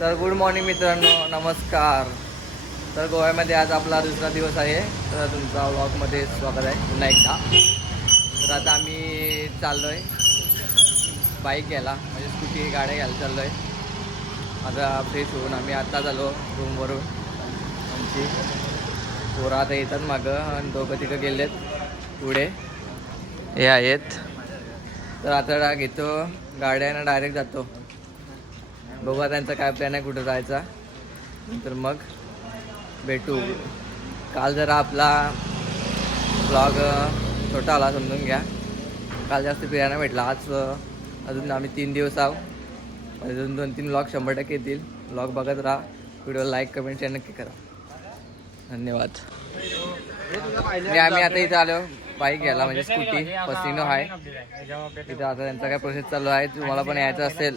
तर good morning मित्रांनो, नमस्कार. तर गोव्यामध्ये आज आपला दुसरा दिवस आहे. तर तुमचा व्लॉगमध्ये स्वागत आहे पुन्हा एकदा. तर आता आम्ही चाललो आहे बाईक घ्यायला, म्हणजे स्कूटी गाड्या घ्यायला चाललो आहे. आता फ्रेश होऊन आम्ही आत्ता झालो रूमवरून. आमची पोरं आता येतात मागं आणि दोघं तिघं गेलेत पुढे हे आहेत. तर आता घेतो गाड्यानं डायरेक्ट जातो. बघूया त्यांचा काय प्लॅन आहे कुठं जायचा. तर मग भेटू. काल जरा आपला ब्लॉग छोटा आला समजून घ्या. काल जास्त फिरायला भेटला. आज अजून आम्ही 3 दिवस आहोत. अजून 2-3 ब्लॉग 100% येतील. ब्लॉग बघत राहा. व्हिडिओ लाईक कमेंट शेअर नक्की करा. धन्यवाद. आम्ही आता इथं आलो बाईक घ्यायला, म्हणजे स्कूटी पसिनो आहे इथं. आता त्यांचा काय प्रोसेस चालू आहे. तुम्हाला पण यायचं असेल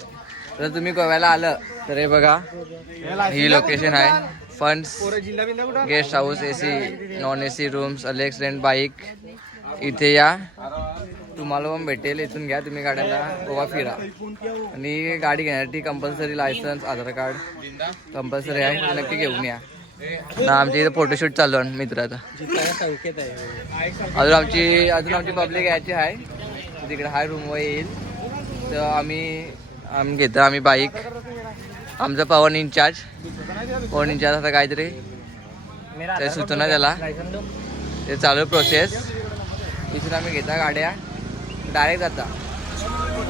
तर तुम्ही गोव्याला आलं तर हे बघा, ही लोकेशन आहे. Funds guest house, AC non AC rooms, Alex rent bike. इथे या, तुम्हाला पण भेटेल. इथून घ्या तुम्ही गाड्याला, गोवा फिरा. आणि गाडी घेण्यासाठी कंपल्सरी लायसन्स, आधार कार्ड कंपल्सरी आहे, ते नक्की घेऊन या ना. आमच्या इथं फोटोशूट चालू आहे मित्राचा. अजून आमची पब्लिक यायची आहे. तिकडे हाय रूमवर येईल. तर आम्ही घेतो बाईक. आमचा पवन इंचार्ज आता काहीतरी ते सुचना त्याला, ते चालू प्रोसेस. इथून आम्ही घेता गाड्या, डायरेक्ट जाता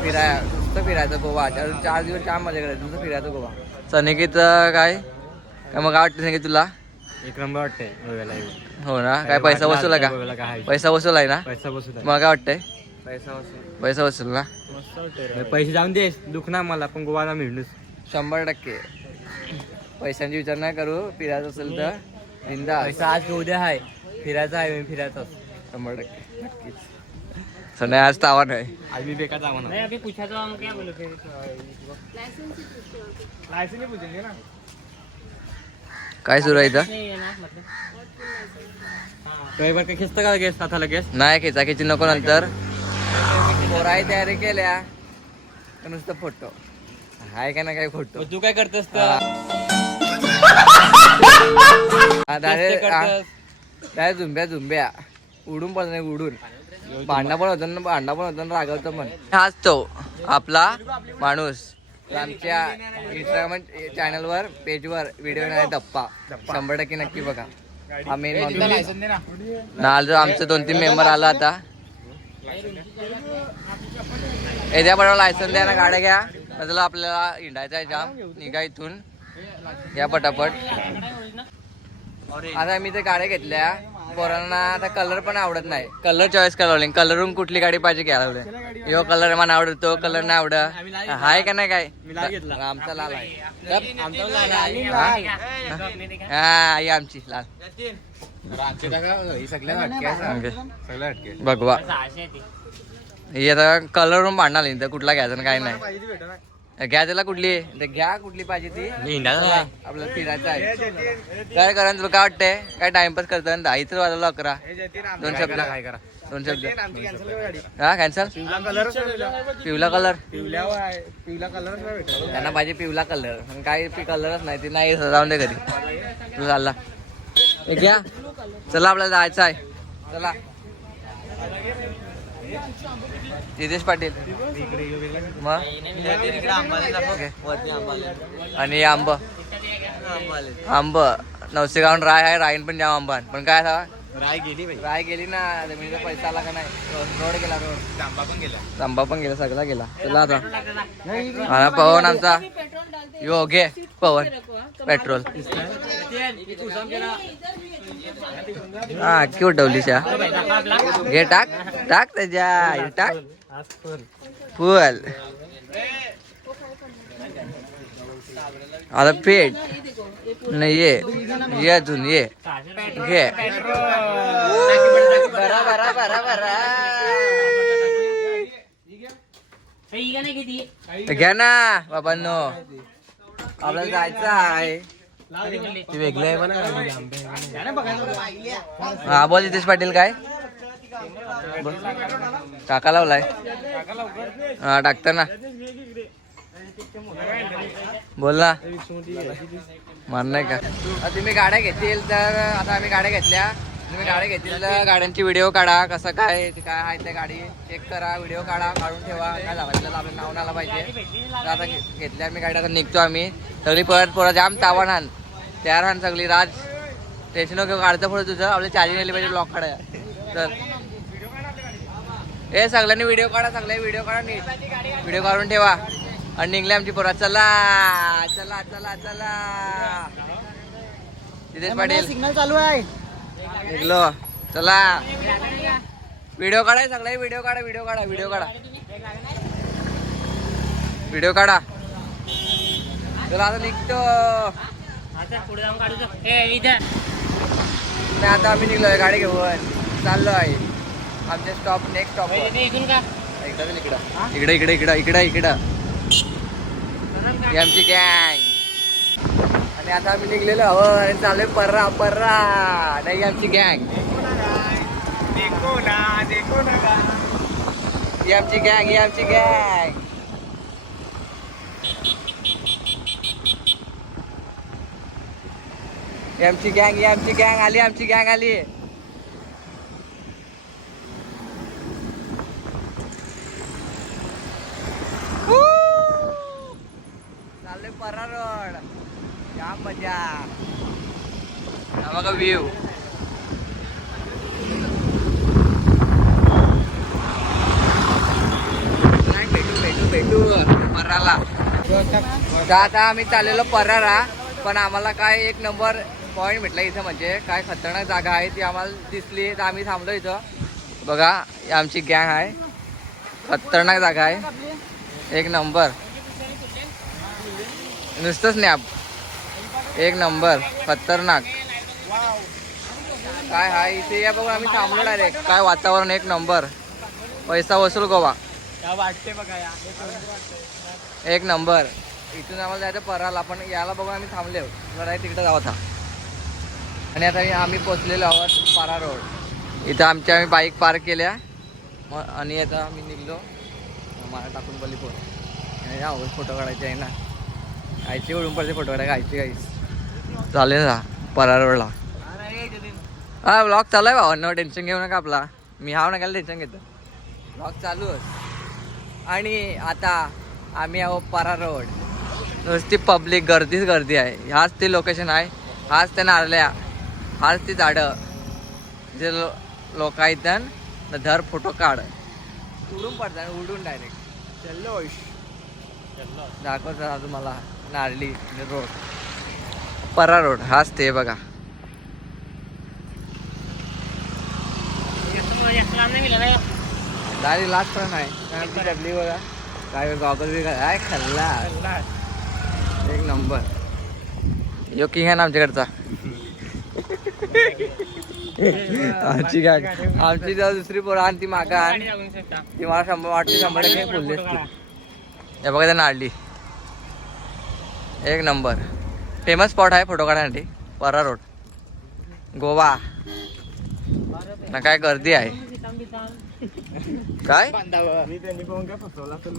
फिरायला. नुसतं फिरायचं गोवा. अजून 4 दिवस छान मजा करायचं, नुसतं फिरायचं गोवा. सनिकेत काय मग काय वाटतं की तुला? एक नंबर वाटतंय गोव्याला. हो ना. काय पैसा वसूल आहे का? पैसा वसूल आहे ना. पैसा वसूल मग काय वाटतंय? पैसा वसूल ना. पैसे जाऊन दे, दुख ना मला, पण गोवाला मिळून 100% पैशांची विचार नाही करू. फिरायचं असेल तर बिंदास. पैसा आज उद्या आहे, फिरायचं आहे, फिरायचं 100% नक्कीच. नाही आज तावा नाही. आज मी बेकार जावा ना. काय सुरू आहे इथं? ड्रायव्हर खिचत का लगेच आता लगेच? नाही खिचाखिची नको. नंतर पोराही तयारी केल्या तर नुसतं फोटो हाय का ना काय फोटो. तू काय करतोस? झुंब्या उडून पण नाही, उडून भांडणं पण होतं ना रागवतं पण. हाच तो आपला माणूस. आमच्या इंस्टाग्राम चॅनलवर पेजवर व्हिडिओ नाही दप्पा 100% नक्की बघा. आम्ही आमचं 2-3 मेंबर आला आता. येत्या बरोबर लायसन द्या ना, गाड्या घ्या. मतलब आपल्याला हिंडायचं आहे जाम. निघा इथून, या पटापट. आता आम्ही ते गाड्या घेतल्या. पोरांना आता कलर पण आवडत नाही. कलर चॉईस करावं. कलरून कुठली गाडी पाहिजे घ्यायला लागले. यो कलर मला आवडत, तो कलर नाही आवडत. हाय का नाही? काय आमचा लाल आहे. हा आई आमची लाल. भगवा ही आता कलरून भांडणार नाही. तर कुठला घ्यायचा ना काय नाही. घ्या त्याला कुठली घ्या, कुठली पाहिजे ती. आपल्याला फिरायचं आहे. काय करा तुला? काय वाटतंय? काय टाइमपास करतो? 10 वाजला 11. 2 शब्द हा कॅन्सल. पिवला कलर त्यांना पाहिजे. पिवला कलर काय कलरच नाही. ती नाही जाऊन दे घरी. तुला चालला घ्या. चला आपल्याला जायचं आहे. चला नितेश पाटील मग आणि आंब 900 राय आहे. राईन पण जाम आंबा. पण काय राय गेली ना. जमिनीचा पैसा आला का नाही. रोड गेला. तांबा पण गेला. सगळा गेला. चला आता पवन आमचा यो घे. पवन पेट्रोल हा क्यू ठेवलीशा घे. टाक त्याच्या टाक फुल. आता पेट नाही ये अजून ये घे. घ्या ना बाबांनो, आपल्याला जायचं आहे. ते वेगळं आहे पण. हा बोल नितेश पाटील. काय टाका लावलाय? हा टाकता ना. बोल ना मार नाही का आता तुम्ही गाड्या घेतील तर आता आम्ही गाड्या घेतल्या तुम्ही गाड्या घेतील तर गाड्यांची व्हिडिओ काढा कसं काय ते काय आहे ते गाडी चेक करा व्हिडिओ काढा काढून ठेवा काय लावायचं आपलं नाव नाला पाहिजे तर आता घेतल्या आम्ही गाड्या आता निघतो आम्ही सगळी पोरं जाम तावण आण तयार आण सगळी राज टेन्शन घेऊ काढतं पुढे तुझं आपल्या चार्जिंग नेली पाहिजे ब्लॉक काढाय तर हे सगळ्यांनी व्हिडिओ काढा सगळ्यांनी व्हिडिओ काढा नीट व्हिडिओ काढून ठेवा आणि निघले आमची पोरं चला चला चला चला सिद्धेश पाटील सिग्नल चालू आहे निघलो चला व्हिडिओ काढाय सगळे व्हिडिओ काढा व्हिडिओ काढा व्हिडिओ काढा व्हिडिओ काढा चला आता निघतो नाही आता आम्ही निघलोय गाडी घेऊन चाललो आहे आमच्या स्टॉप नेक्स्ट स्टॉप एकदा इकडं इकडे इकडे इकडं इकडं इकडं ही आमची गँग आणि आता आम्ही निघलेलो आहोत आणि चाललोय पर्रा पर्रा नाही आमची गँग ही आमची गँग ही आमची गँग ही आमची गँग ही आमची गँग आली आमची गँग आली चाललोय पर्रा रोड क्या मजा बघा व्ह्यू भेटू भेटू भेटू पर्राला तर आता आम्ही चाललेलो पर्राला पण आम्हाला काय एक नंबर पॉईंट भेटला इथं म्हणजे काय खतरनाक जागा आहे ती आम्हाला दिसली तर आम्ही थांबलो इथं बघा ही आमची गँग आहे खतरनाक जागा आहे एक नंबर नुसतंच स्नॅप एक नंबर खतरनाक काय हाय इथे या बघा आम्ही थांबलो डायरेक्ट काय वातावरण एक नंबर पैसा वसूल गोवा वाटते बघा एक नंबर इथून आम्हाला जायचं पर्राला पण याला बघून आम्ही थांबले जरा तिकडे जावं था आणि आता आम्ही पोचलेलो आहोत पारा रोड इथं आमच्या आम्ही बाईक पार्क केल्या आणि आता आम्ही निघलो मला टाकून बोलली पोर आवड फोटो काढायचे आहे ना आईची उडून पडते फोटो काढायला आईची गाईच चालेल ना परा रोडला हा ब्लॉग चालू आहे भावांना टेन्शन घेऊ नका आपला मी हाव नका टेन्शन घेतो ब्लॉग चालू आणि आता आम्ही आहो परा रोड नुसती पब्लिक गर्दीच गर्दी आहे ह्याच ते लोकेशन आहे हाच त्या नारल्या हाच ती झाडं जे लोक आहेत धर फोटो काढ उडून पडतात उडून डायरेक्ट चल्लो दाखवतो तुम्हाला नारली रोड परा रोड हाच ते बघा दारी लास्ट पण आहे डबली बघा काय गॉगल बी काय खाल्ला एक नंबर यो किंग आहे ना आमच्याकडचा आमची काय आमची जर दुसरी पोरं आणि ती मागं आण ती मला 100 वाटते 100% बोलली असती हे बघा त्या नाडली एक नंबर फेमस स्पॉट आहे फोटो काढण्यासाठी परा रोड गोवा ना काय गर्दी आहे काय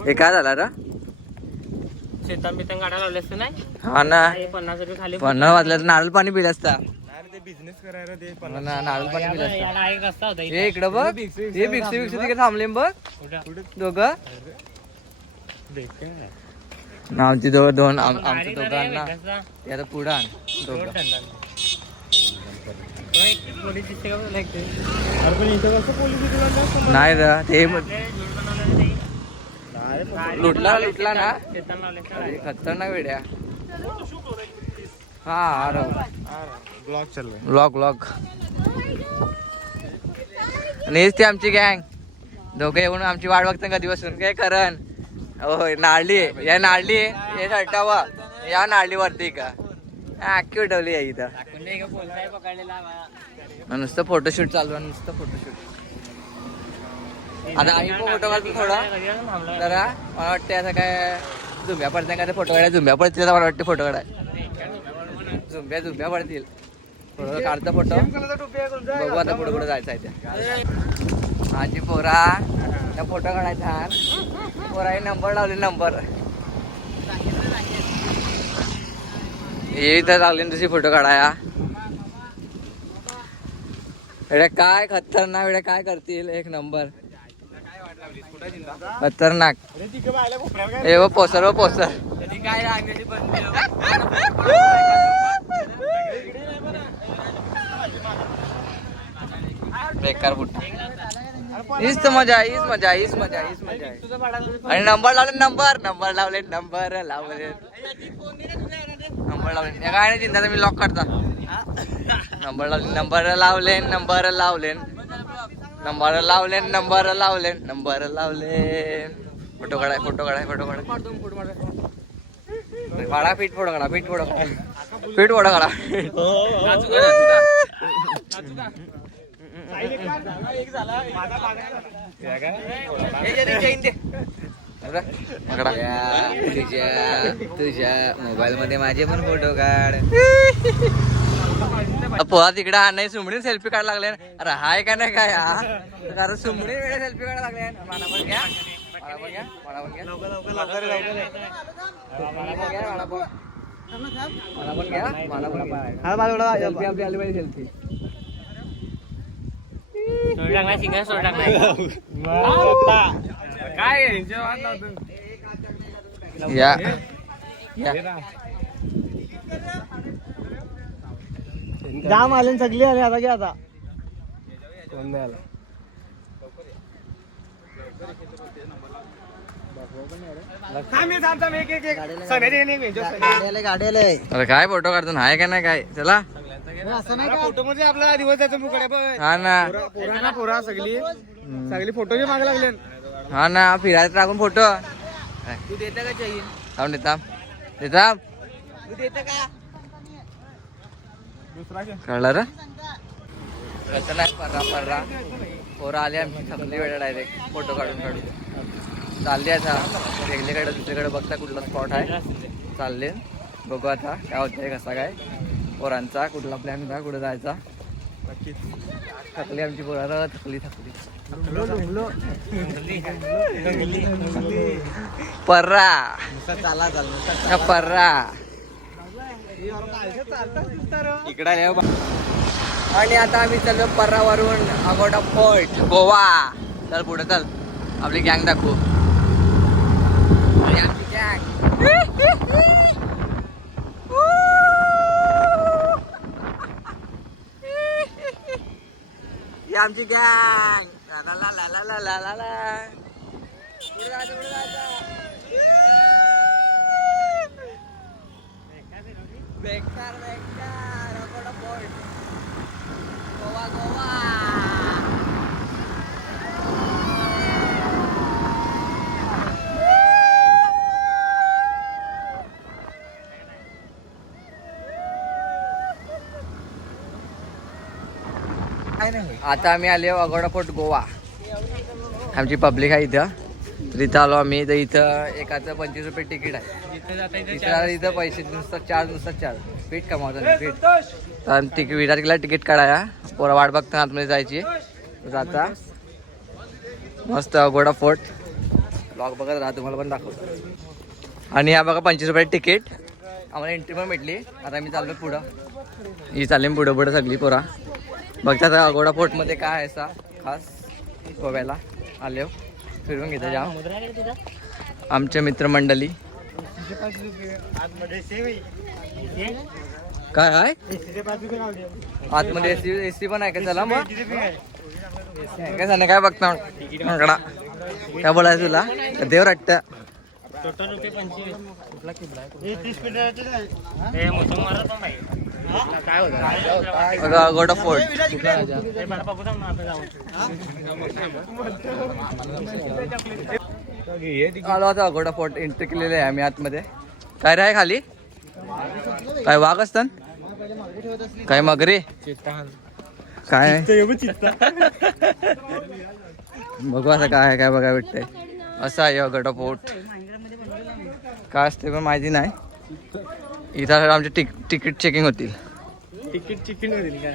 हे काय झालं रा शेतान बितान गाडा लावले असते नाही हा ना 50 रुपये खाली 50 वाजल्या तर नारळ पाणी पिलं असता बिझनेस करायला ते नारळ पाणी पिलं असता याला एक रस्ता होता हे इकडं बघ हे बिक्सी तिकडे थांबले बघ दोघं आमची दोन आमच्या दोघांना ते आता पुढं आण दोघं नाही रे ते लुटला ना अरे खतरनाक वेड्या हा ब्लॉग चल ब्लॉग आणि हेच ती आमची गँग दोघं येऊन आमची वाट बघता कधी बसून काय करण होय नारळी या नारळी हे हटावा या नारळीवरती का अख्खी उठवली आहे इथं नुसतं फोटोशूट चालू आहे नुसतं फोटोशूट आता आम्ही पण फोटो काढतो थोडा जरा मला वाटते असं काय झुंब्या पडत्या का फोटो काढाय झुंब्या पडतील मला वाटते फोटो काढाय झुंब्या पडतील फोटो काढतो फोटो बघू आता पुढे पुढे जायचं आहे त्या माझी पोरा त्या फोटो काढायचा पोराही नंबर लावले नंबर हे इथं लागले तशी फोटो काढाया. एवढ्या काय खतरनाक, एवढ्या काय करतील. एक नंबर खतरनाक. ए वो पोस्टर, वो पोस्टर. बेकार बुट्टा. हीच तर मजा आहे, हीच मजा आहे, हीच मजा आहे, हीच मजा आहे. आणि नंबर लावले, नंबर लावले, नंबर लावले. या काय नाही चिंता, मी लॉक काढता. नंबर लावले, नंबर लावले, नंबर लावले, नंबर लावले, नंबर लावले, नंबर लावले. फोटो काढाय, फोटो काढाय, फोटो काढाय. काढा पीठ फोटो काढा, पीठ फोटो काढा, पीठ फोटो काढा. तुझ्या मोबाईल मध्ये माझे पण फोटो काढ. पोहा तिकडे नाही सुमडी सेल्फी काढायला लागले. अरे हाय का नाही काय हा, कारण सुमडी वेळे सेल्फी काढायला लागले. मला पण घ्या, मला पण घ्या, मला पण घ्या, मला पण घ्या, मला पण घ्या. सेल्फी आपली आली पाहिजे, सेल्फी. या जाम आले सगळी आले. आता घ्या, आता कोण नाही आला. अरे काय फोटो काढतो हाय का नाही काय. चला फोटो मध्ये आपला दिवस हा ना, पोरा सगळी फोटोचे मागे लागले. हा ना, फिरायला टाकून फोटो. तू देता का चाहिए? थांब देता, देता तू देता का? कळलं रे. कसं नाही, पर्रा पोरं आले आमची, थकली वेळ डायरेक्ट फोटो काढून चालले. आता वेगळीकडे दुसरीकडे बघता कुठला स्पॉट आहे, चालले. बघू आता काय होतंय, कसा काय पोरांचा कुठला प्लॅन होता, कुठं जायचा. थकली आमची पोरं, थकली पर्रा पर्रा इकडे. आणि आता आम्ही चाललो पर्रावरून अगोडा फोर्ट, गोवा. चल पुढे चल, आपली गँग दाखवू. आणि आमची गँग ही आमची गँग. ला ला ला ला ला ला ला. पुढे जायचं, पुढे जायचं. बेकार बेकार अगोडा फोर्ट, गोवा गोवा. आता आम्ही आलो अगोडा फोर्ट गोवा. आमची पब्लिक आहे इथं, तर इथं आलो आम्ही. तर इथं एकाचं 25 रुपये तिकीट आहे. इथं पैसे नुसतं चार्ज पीठ कमावतात पीठ. तर तिकीट विराटला तिकीट काढाया, पोरा वाट बघता आतमध्ये जायची. जाता मस्त अगोडा फोर्ट ब्लॉग बघत राहा, तुम्हाला पण दाखवतो. आणि या बघा 25 रुपये तिकीट, आम्हाला एंट्री पण भेटली. आता आम्ही चाललो पुढं, ही चालली पुढं सगळी पोरा बघतात. अगोडा फोर्ट मध्ये काय आहे असा खास गोव्याला आले, फिरून घेतो जाम आमच्या मित्रमंडळी. काय आहे आतमध्ये, एसी पण आहे का. चला मग काय झालं, काय बघता माकडा, काय बोलायचं तुला, देव वाटतं. अगोडा फोर्ट आलो आता. अगोडा फोर्ट एंट्री केलेले आहे आम्ही आतमध्ये. काय रे आहे खाली, काय वाघ असतात, काय मगरी, काय बघू आता काय काय बघा भेटतंय. असं आहे अगोडा फोर्ट, काय असते पण माहिती नाही. इथं आमची तिकीट चेकिंग होतील. तिकीट चिकन होईल काय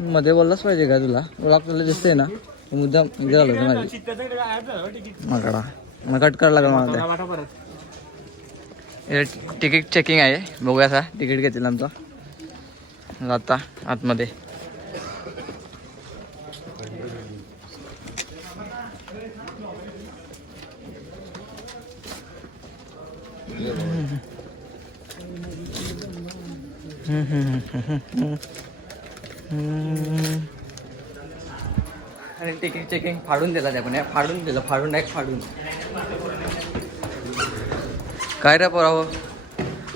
मध्ये बोललाच पाहिजे का तुला, ओळख तुला दिसते ना, मुद्दाम इकडे आलो होतो माझी माकडा. मग कट करायला लागला मला. तिकीट चेकिंग आहे, बघूया सा तिकीट घेतील आमचं. जाता आतमध्ये. आणि तिकीट चेकिंग फाडून दिला त्या पण फाडून दिलं, फाडून काय रे पोरावं,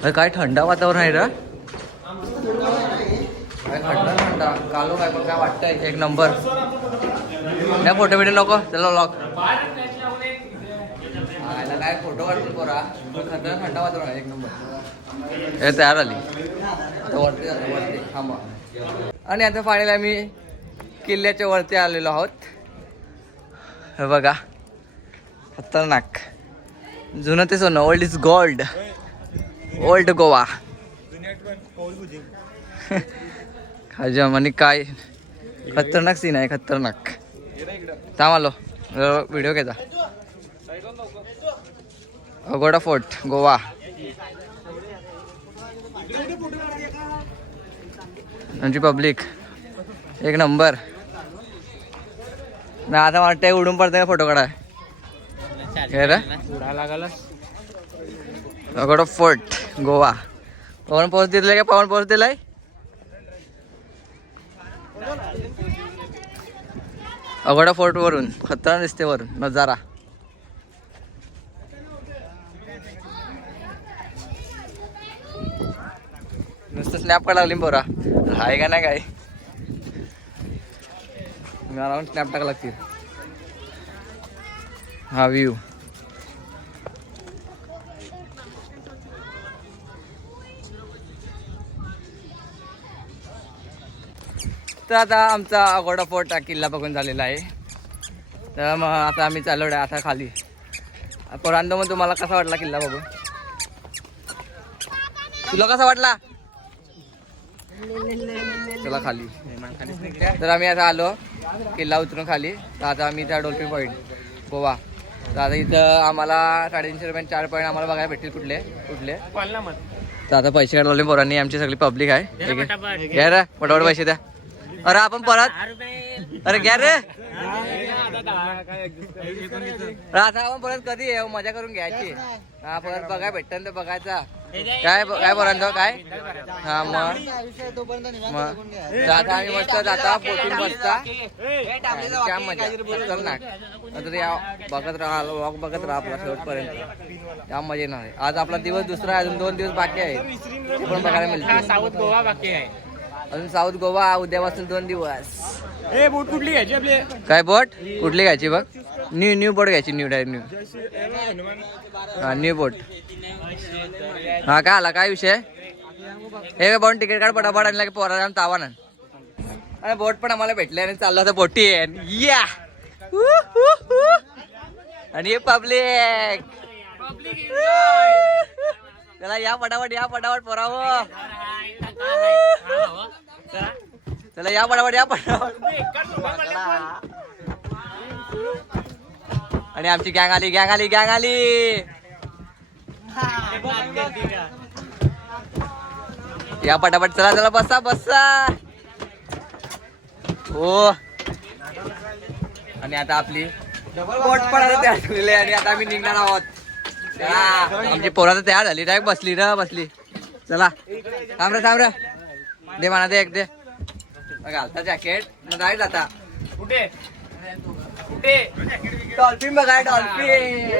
अरे काय थंड वातावरण आहे रे, काय थंड कालो काय पण काय वाटतंय एक नंबर. नाही फोटो बिटो नको, चला लॉक काय फोटो काढतील पोरा, थंड वातावरण आहे एक नंबर. हे तयार झाली आता वरती थांबा. आणि आता फायनली आम्ही किल्ल्याच्या वरती आलेलो आहोत. हे बघा खतरनाक, जुनं ते सोनं, old is gold, old Goa. खाजम आणि काय खतरनाक सीन आहे, खतरनाक. थांब आलो व्हिडिओ घ्यायचा. अगोडा फोर्ट गोवा. आमची पब्लिक एक नंबर. ना आता वाटतंय उडून पडतंय फोटो काढाय. Agoda fort Goa. पवन पोहोच दिलाय का, पवन पोहोच दिलाय. अगोडा फोर्ट वरून खतरनाक दिसते वरून नजारा. नुसतं स्नॅप काढा लागली पोरा, हाय का नाही काय. मला स्नॅप टाका लागतील. हा व्ह्यू तर आता आमचा अगोडा फोर्ट हा किल्ला बघून झालेला आहे. तर मग आता आम्ही चाललो आहे आता खाली. पोरांनो मग तुम्हाला कसा वाटला किल्ला बघून, तुला कसा वाटला. चला खाली. तर आम्ही आता आलो किल्ला उतरून खाली. तर आता आम्ही त्या डॉल्फिन पॉईंट गोवा. तर आता इथं आम्हाला 350 रुपयांनी 4 पॉईंट आम्हाला बघायला भेटतील. कुठले तर आता पैसे काढवले पोरांनी, आमची सगळी पब्लिक आहे. घ्या रे पटापट पैसे द्या. अरे आपण परत, अरे घ्या रे. आता आपण परत कधी येऊ, मजा करून घ्यायची. हा परत बघाय भेटतं तर बघायचा. काय काय पोरांचं काय. हा मग आता आम्ही मस्त जाता पोचून बसता क्या मजा खतरनाक. नंतर या बघत राहा वॉक, बघत राहा आपला शेवटपर्यंत, या मजा येणार आहे. आज आपला दिवस दुसरा आहे, अजून 2 दिवस बाकी आहे, ते पण बघायला मिळते. साऊथ गोवा बाकी आहे अजून साऊथ गोवा उद्यापासून 2 दिवस. बोट कुठली घ्यायची आपली, काय बोट कुठली घ्यायची बघ. न्यू बोट घ्यायची, न्यू डायरेक्ट न्यू. हा न्यू बोट. हा काय आला काय विषय. हे बोट तिकीट काढ पटापट आणला की पोरा तावा ना. अरे बोट पण आम्हाला भेटले आणि चाललो आता बोटी आहे या. आणि हे पब्लिक त्याला या पटापट पोरावं. चला या पटापट. आणि आमची गँग आली. या पटापट चला बसा हो. आणि आता आपली बोट पडायला तयार झालेली आहे आणि आता आम्ही निघणार आहोत. आमची पोरा तर तयार झाली, डायरेक्ट बसली. चला थांब रे दे म्हणा, दे एक दे. घालता जॅकेट डायरेक्ट जाता. कुठे डॉल्फिन बघा, डॉल्फिन.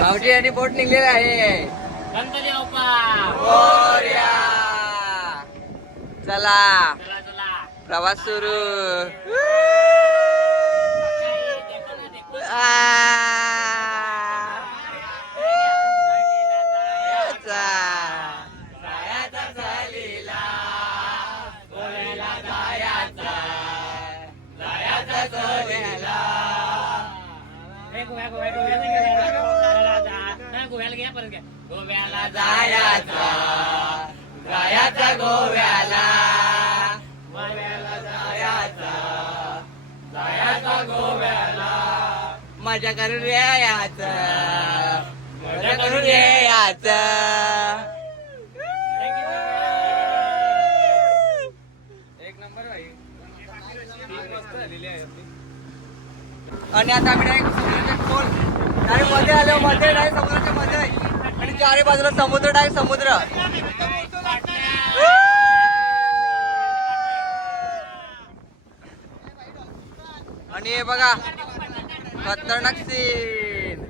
मावशी आणि बोट निघलेला आहे. चला प्रवास सुरू. गोव्याला जायचं गोव्याला जायचं मजा करून रे याच, मजा करून रे याच. आणि आता आम्ही डायरेक्ट खोल डायरेक्ट मध्ये आलो, मध्ये डायरेक्ट समुद्राच्या मध्ये आणि चारी बाजूला समुद्र, डायरेक्ट समुद्र. आणि हे बघा खतरनाक सीन.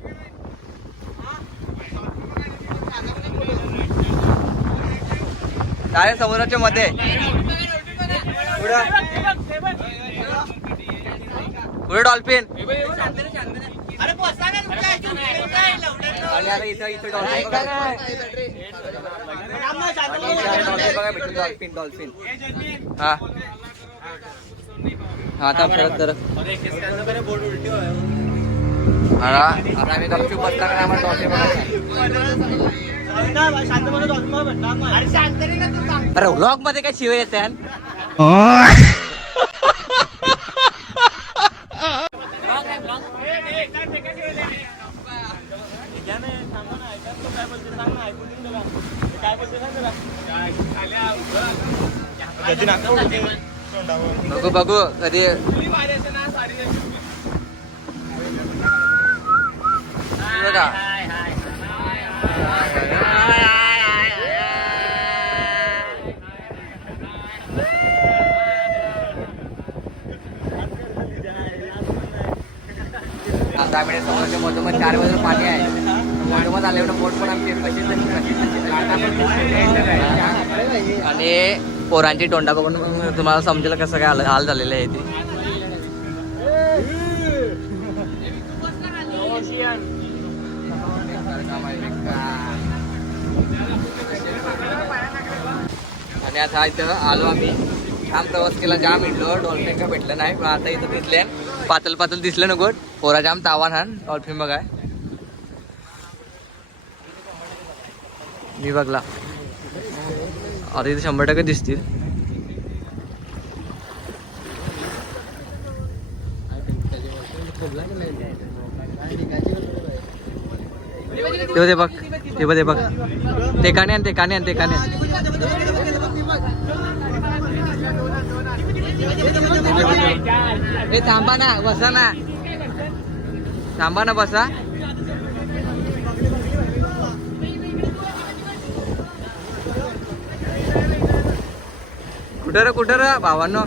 डायरेक्ट समुद्राच्या मध्ये. पुढे डॉल्फिन. आणि आता इथं इथं डॉल्फिन बघा भेटून. Dolphin dolphin. हा आता परत तर आता आम्ही गपचूप बसता का आम्हाला डॉल्फिन बघायचं. अरे व्लॉग मध्ये काय शिवाय येते. बघू बघू कधी बघा. आता आम्ही समुद्राच्या मधोमध 4 बाजूला पाणी आहे. मधोमध आल्यावर बोट पण आमची आणि पोरांची तोंडा बघून तुम्हाला समजेल कसं काय हाल झालेलं आहे ते. आणि आता इथं आलो आम्ही. छान प्रवास केला, जाम हिंडलो. डॉल्फिन का भेटलं नाही पण आता इथं दिसले पातल पातल दिसलं नको. पोरा जाम तावान हा डॉल्फिन बघाय. मी बघला आता इथे 100% दिसतील. ते बघ ते बघ ते बघ. ते काने आण, ते काने आण, ते काने आण. ए थांबा ना, बसा ना, थांबा ना, बसा. कुठं रे भावांनो.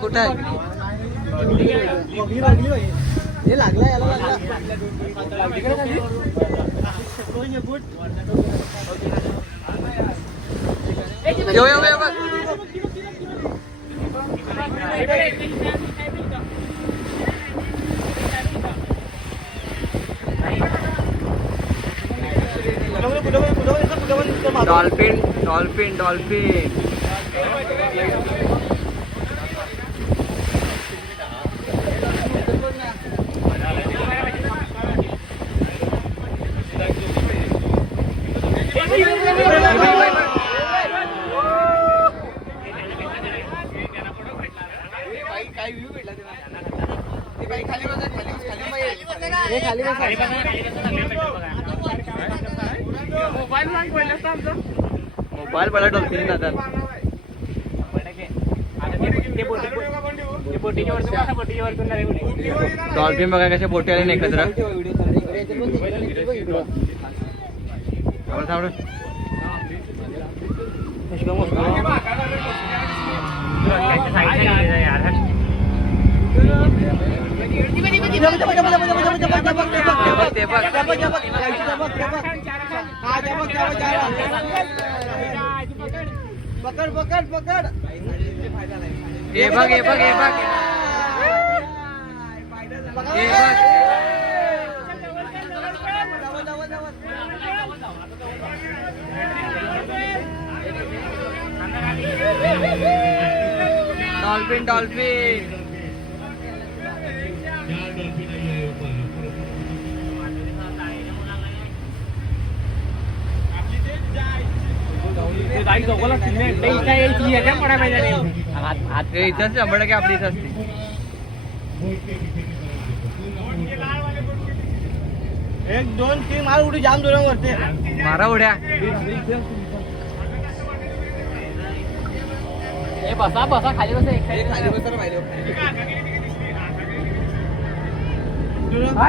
कुठं आहे हे लागला याला लागला. यो बघ. Dolphin dolphin dolphin. मोबाईल पडला डॉल्फिन आता. डॉल्फिन बघा कशा बोटी आले नाही एकत्र. पकड पकड पकड. हे बघ हे बघ हे बघ हे बघ. Dolphin dolphin. हे इथंच 100% आपली इथं असते. एक दोन तीन माल उडी जाम दूर वरते. मारा उड्या. बसा बसा खाली बसा खाली बसर पाहिजे.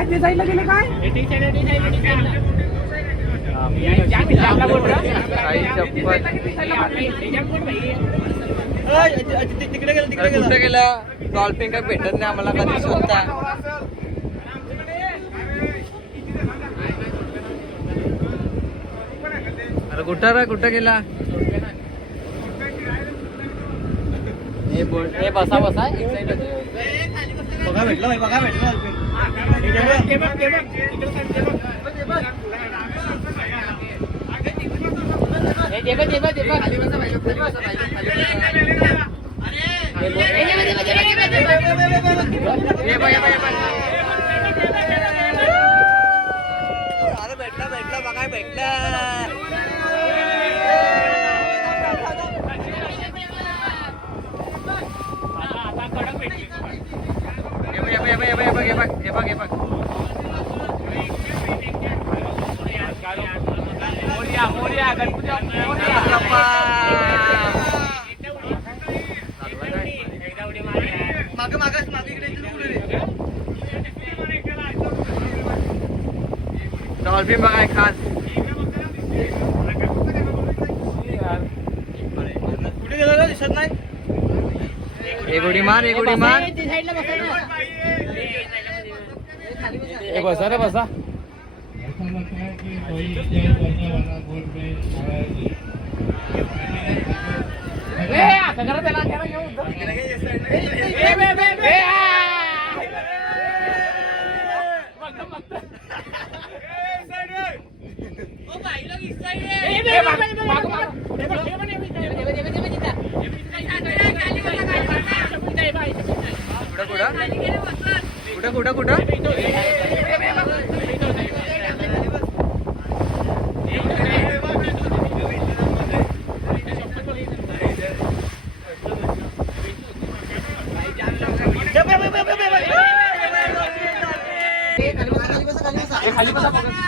ते साईडला गेले काय तिकडे गेलं तिकडे गेलं. कुठं गेलं डॉल्फिन काही भेटत नाही आम्हाला कधी शोधता. अरे कुठं गेला. हे बसा बसा एक साईड बघा भेटलं भाई, बघा भेटलं. अरे भेटलं बघा भेटलं. मोर्या गणपती डॉल्फिन बघाय खास. कुठे गेलं दिसत नाही. एक उडी मार. बसा रे बसा कुठं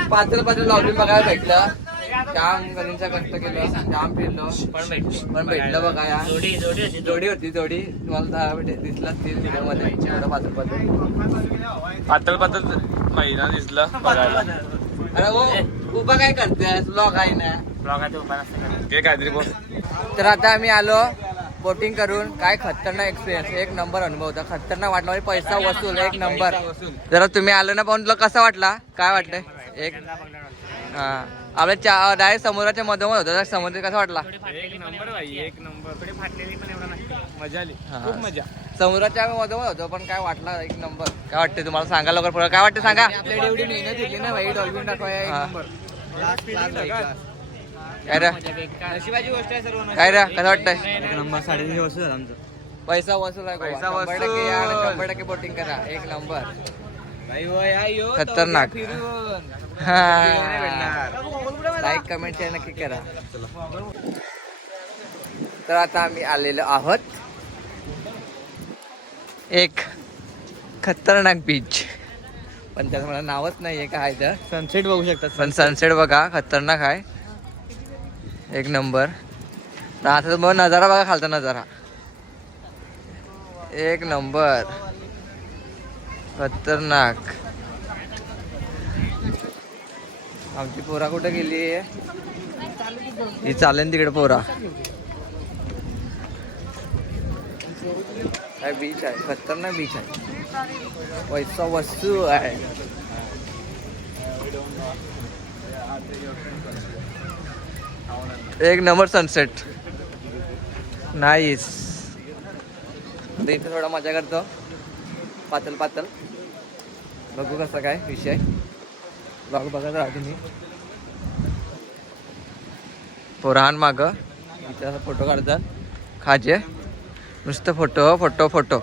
पात्र लावली बघायला भेटलं. जाम गणीचा कष्ट केलं, जाम फिरलो पण भेटलं बघा. या जोडी होती. तुम्हाला दिसला व्हिडिओ मध्ये. पातळ महिना दिसला बघायला. अरे वो उभा काय करते ब्लॉग आहे ना. ते काहीतरी बोल. तर आता आम्ही आलो बोटिंग करून. काय खतरनाक एक्सपिरियन्स, एक नंबर अनुभव होता. खतरनाक वाटला म्हणजे पैसा वसूल एक नंबर. जरा तुम्ही आलो ना पाहून तुला कसा वाटला, काय वाटतंय. एक हा आपल्या डायरेक्ट समुद्राच्या मधोमध होतं. समुद्र कसा वाटला. एक नंबर भाई एक नंबर. फाटलेली पण एवढा नाही, मजा आली खूप मजा. समुद्राच्या मधोमध होतं पण काय वाटला एक नंबर. काय वाटतंय तुम्हाला सांगा लवकर पुढे काय वाटतं सांगा. आपल्याकडे एवढी मेहनत दिली ना भाई डॉल्फिन दाखवायला. काय रे नशिबाची गोष्ट आहे सर्व. काय रे कसं वाटतंय. एक नंबर 3.5 वर्ष झालं आमचं. पैसा वसूल आहे. पैसा 100% या आणि 100% बोटिंग करा. एक नंबर खतरनाक. लाईक कमेंट शेअर नक्की करा. तर आता आम्ही आलेलो आहोत एक खतरनाक बीच, पण त्याचं मला नावच नाहीये काय तर. सनसेट बघू शकतात. पण सनसेट बघा खतरनाक आहे एक नंबर. आता मग नजारा बघा खालचा नजारा एक नंबर खतरनाक. आमची पोरा कुठे गेली. ही चालेल तिकडे पोरा. काय बीच आहे, खतरनाक बीच आहे. पैसा वस्तू आहे. एक नंबर सनसेट नाईस. इथे थोडा मजा करतो पातल. बघू कसं काय विषय. ब्लॉग बघत राहा तुम्ही. पोरान माग इथे असं फोटो काढतात खाजे. नुसतं फोटो.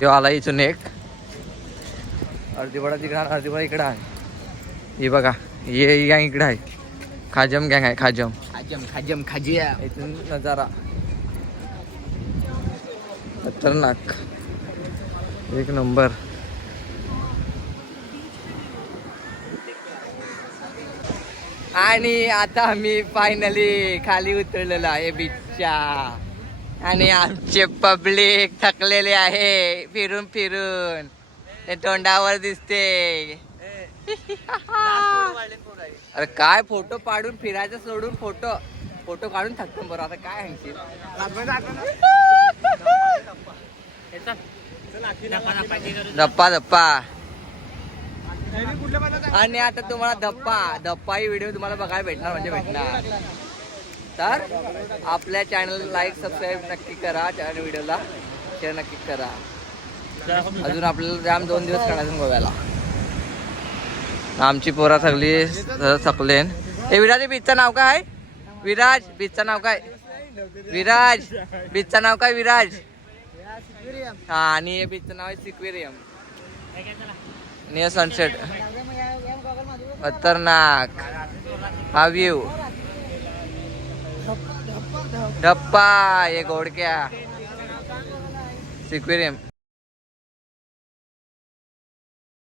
तेव्हा आला इथून एक अर्धीबडा तिकडे अर्धीबडा इकडं आहे. ही बघा ये गँग इकडे आहे. खाजम गँग आहे. खाजम खाजम खाजम खाजिया. इथून नजारा खतरनाक एक नंबर. आणि आता आम्ही फायनली खाली उतरलेलो आहे बीचच्या. आणि आमचे पब्लिक थकलेले आहे फिरून फिरून. ते तोंडावर दिसते. अरे काय फोटो पाडून फिरायचं सोडून फोटो काढून थकतो बरं. आता काय सांगशील. धप्पा धप्पा. आणि आता तुम्हाला धप्पा ही व्हिडिओ तुम्हाला बघायला भेटणार म्हणजे भेटणार. तर आपल्या चॅनल लाईक सबस्क्राईब नक्की करा. चॅनल व्हिडिओला शेअर नक्की करा. अजून आपल्याला जाम 2 दिवस काढायचं गोव्याला. आमची पोरा सगळी थकलेन. हे विराज बीचचं नाव काय आहे. विराज बीचचं नाव काय. विराज बीचचं नाव काय. विराज हा. आणि हे बीचचं नाव आहे सिक्वेरियम. नियर सनसेट खतरनाक हा व्ह्यू. धप्पा हे घोडक्या सिक्वेरियम.